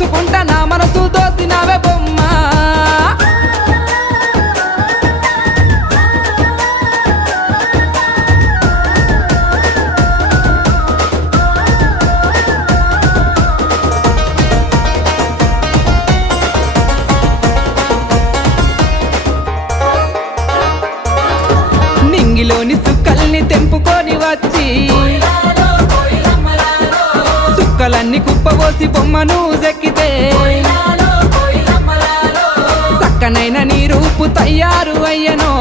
చూసుకుంటా నా మనసు దోసినావే బొమ్మ నింగిలోని సుక్కల్ని తెంపుకొని వచ్చి సుక్కలన్నీ కుప్పబోసి బొమ్మను జెక్కితే చక్కనైన నీ రూపు తయారు అయ్యనో